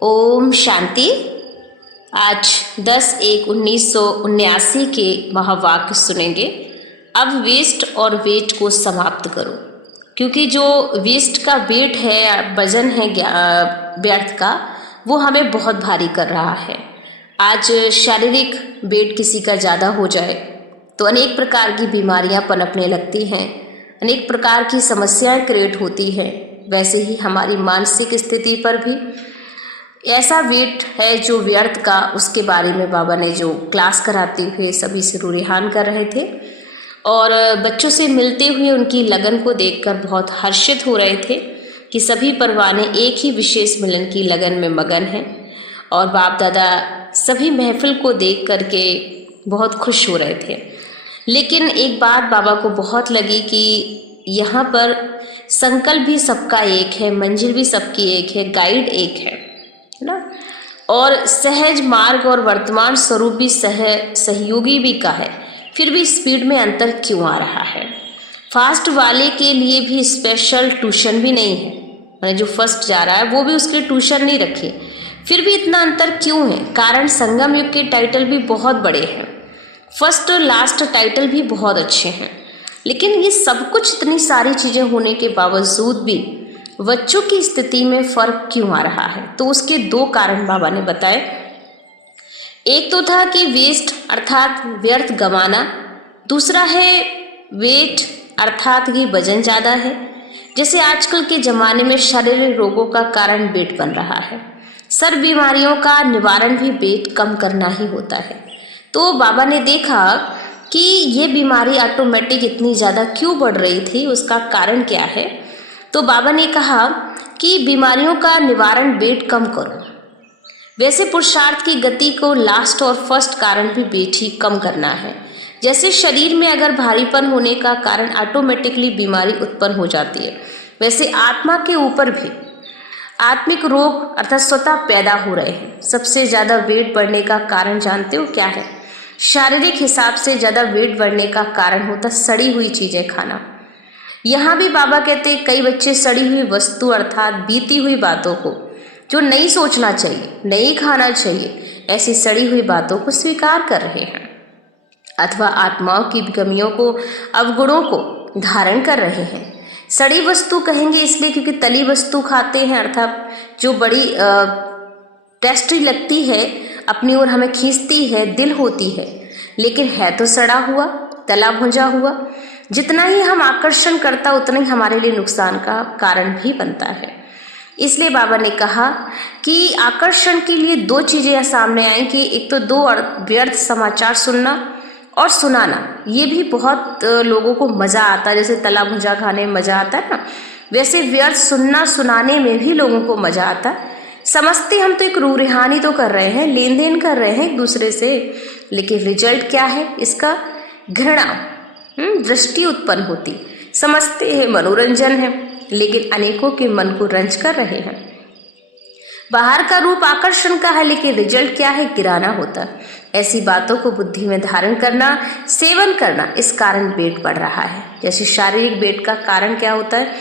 ओम शांति। आज 10/1/1979 के महावाक्य सुनेंगे। अब वेस्ट और वेट को समाप्त करो, क्योंकि जो वेस्ट का वेट है, वजन है व्यर्थ का, वो हमें बहुत भारी कर रहा है। आज शारीरिक वेट किसी का ज़्यादा हो जाए तो अनेक प्रकार की बीमारियां पनपने लगती हैं, अनेक प्रकार की समस्याएं क्रिएट होती हैं। वैसे ही हमारी मानसिक स्थिति पर भी ऐसा वेट है जो व्यर्थ का, उसके बारे में बाबा ने जो क्लास कराते हुए सभी से रूहान कर रहे थे और बच्चों से मिलते हुए उनकी लगन को देखकर बहुत हर्षित हो रहे थे कि सभी परवाने एक ही विशेष मिलन की लगन में मगन हैं। और बाप दादा सभी महफिल को देख करके बहुत खुश हो रहे थे। लेकिन एक बात बाबा को बहुत लगी कि यहाँ पर संकल्प भी सबका एक है, मंजिल भी सबकी एक है, गाइड एक है ना, और सहज मार्ग और वर्तमान स्वरूप भी सहयोगी भी का है। फिर भी स्पीड में अंतर क्यों आ रहा है? फास्ट वाले के लिए भी स्पेशल ट्यूशन भी नहीं है, मैंने जो फर्स्ट जा रहा है वो भी उसके ट्यूशन नहीं रखे, फिर भी इतना अंतर क्यों है? कारण संगम युग के टाइटल भी बहुत बड़े हैं, फर्स्ट और लास्ट टाइटल भी बहुत अच्छे हैं, लेकिन ये सब कुछ इतनी सारी चीज़ें होने के बावजूद भी बच्चों की स्थिति में फर्क क्यों आ रहा है? तो उसके दो कारण बाबा ने बताए। एक तो था कि वेस्ट अर्थात व्यर्थ गंवाना, दूसरा है वेट अर्थात कि वजन ज़्यादा है। जैसे आजकल के ज़माने में शारीरिक रोगों का कारण वेट बन रहा है, सर बीमारियों का निवारण भी वेट कम करना ही होता है। तो बाबा ने देखा कि ये बीमारी ऑटोमेटिक इतनी ज़्यादा क्यों बढ़ रही थी, उसका कारण क्या है? तो बाबा ने कहा कि बीमारियों का निवारण वेट कम करो। वैसे पुरुषार्थ की गति को लास्ट और फर्स्ट कारण भी वेट ही कम करना है। जैसे शरीर में अगर भारीपन होने का कारण ऑटोमेटिकली बीमारी उत्पन्न हो जाती है, वैसे आत्मा के ऊपर भी आत्मिक रोग अर्थात स्वतः पैदा हो रहे हैं। सबसे ज़्यादा वेट बढ़ने का कारण जानते हो क्या है? शारीरिक हिसाब से ज़्यादा वेट बढ़ने का कारण होता सड़ी हुई चीज़ें खाना। यहाँ भी बाबा कहते हैं कई बच्चे सड़ी हुई वस्तु अर्थात बीती हुई बातों को, जो नहीं सोचना चाहिए, नहीं खाना चाहिए, ऐसी सड़ी हुई बातों को स्वीकार कर रहे हैं, अथवा आत्माओं की कमियों को, अवगुणों को धारण कर रहे हैं। सड़ी वस्तु कहेंगे इसलिए क्योंकि तली वस्तु खाते हैं, अर्थात जो बड़ी टेस्टी लगती है, अपनी ओर हमें खींचती है, दिल होती है, लेकिन है तो सड़ा हुआ, तला भुंजा हुआ। जितना ही हम आकर्षण करता उतना ही हमारे लिए नुकसान का कारण भी बनता है। इसलिए बाबा ने कहा कि आकर्षण के लिए दो चीज़ें सामने आई कि एक तो दो व्यर्थ समाचार सुनना और सुनाना। ये भी बहुत लोगों को मज़ा आता है, जैसे तला भुजा खाने में मज़ा आता है ना, वैसे व्यर्थ सुनना सुनाने में भी लोगों को मज़ा आता है। समझते हम तो एक रूहानी तो कर रहे हैं, लेन देन कर रहे हैं एक दूसरे से, लेकिन रिजल्ट क्या है इसका? घृणा, दृष्टि उत्पन्न होती। समझते हैं मनोरंजन है, लेकिन अनेकों के मन को रंज कर रहे हैं। बाहर का रूप आकर्षण का है, लेकिन रिजल्ट क्या है? गिराना होता है। ऐसी बातों को बुद्धि में धारण करना, सेवन करना, इस कारण वेट बढ़ रहा है। जैसे शारीरिक वेट का कारण क्या होता है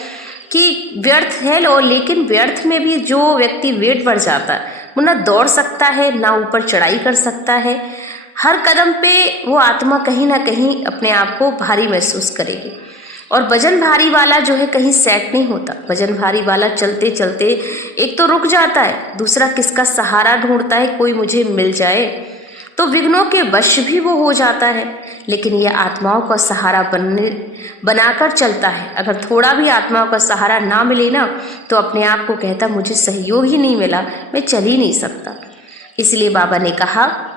कि व्यर्थ है, और लेकिन व्यर्थ में भी जो व्यक्ति वेट बढ़ जाता है वो ना दौड़ सकता है, ना ऊपर चढ़ाई कर सकता है। हर कदम पे वो आत्मा कहीं ना कहीं अपने आप को भारी महसूस करेगी। और वजन भारी वाला जो है कहीं सेट नहीं होता। वजन भारी वाला चलते चलते एक तो रुक जाता है, दूसरा किसका सहारा ढूंढता है, कोई मुझे मिल जाए, तो विघ्नों के वश भी वो हो जाता है। लेकिन यह आत्माओं का सहारा बनाकर चलता है। अगर थोड़ा भी आत्माओं का सहारा ना मिले ना, तो अपने आप को कहता मुझे सहयोग ही नहीं मिला, मैं चल ही नहीं सकता। इसलिए बाबा ने कहा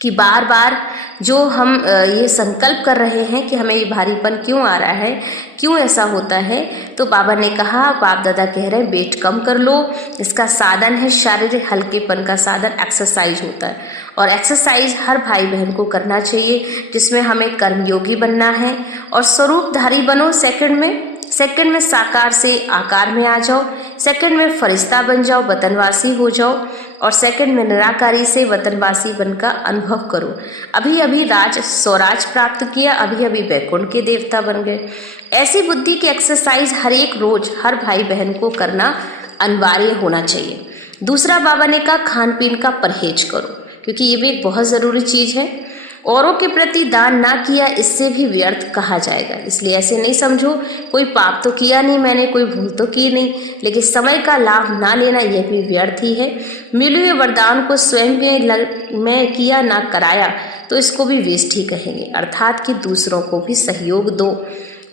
कि बार बार जो हम ये संकल्प कर रहे हैं कि हमें ये भारीपन क्यों आ रहा है, क्यों ऐसा होता है, तो बाबा ने कहा, बाप दादा कह रहे हैं वेट कम कर लो। इसका साधन है शारीरिक हल्केपन का साधन एक्सरसाइज होता है, और एक्सरसाइज हर भाई बहन को करना चाहिए, जिसमें हमें कर्मयोगी बनना है और स्वरूपधारी बनो। सेकंड में साकार से आकार में आ जाओ, सेकंड में फरिश्ता बन जाओ, वतनवासी हो जाओ, और सेकंड में निराकारी से वतनवासी बनकर अनुभव करो। अभी अभी स्वराज प्राप्त किया, अभी अभी वैकुंठ के देवता बन गए। ऐसी बुद्धि की एक्सरसाइज हर एक रोज हर भाई बहन को करना अनिवार्य होना चाहिए। दूसरा बाबा ने कहा खान पीन का परहेज करो, क्योंकि ये भी एक बहुत ज़रूरी चीज़ है। औरों के प्रति दान ना किया इससे भी व्यर्थ कहा जाएगा, इसलिए ऐसे नहीं समझो कोई पाप तो किया नहीं मैंने, कोई भूल तो की नहीं, लेकिन समय का लाभ ना लेना यह भी व्यर्थ ही है। मिले हुए वरदान को स्वयं में किया ना कराया तो इसको भी वेस्ट ही कहेंगे, अर्थात कि दूसरों को भी सहयोग दो,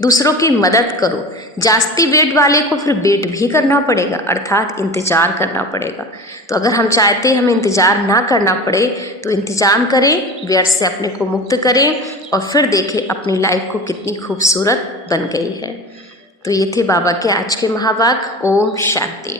दूसरों की मदद करो। जास्ती वेट वाले को फिर वेट भी करना पड़ेगा, अर्थात इंतजार करना पड़ेगा। तो अगर हम चाहते हैं हमें इंतजार ना करना पड़े तो इंतजाम करें, व्यर्थ से अपने को मुक्त करें और फिर देखें अपनी लाइफ को कितनी खूबसूरत बन गई है। तो ये थे बाबा के आज के महावाक्य। ओम शांति।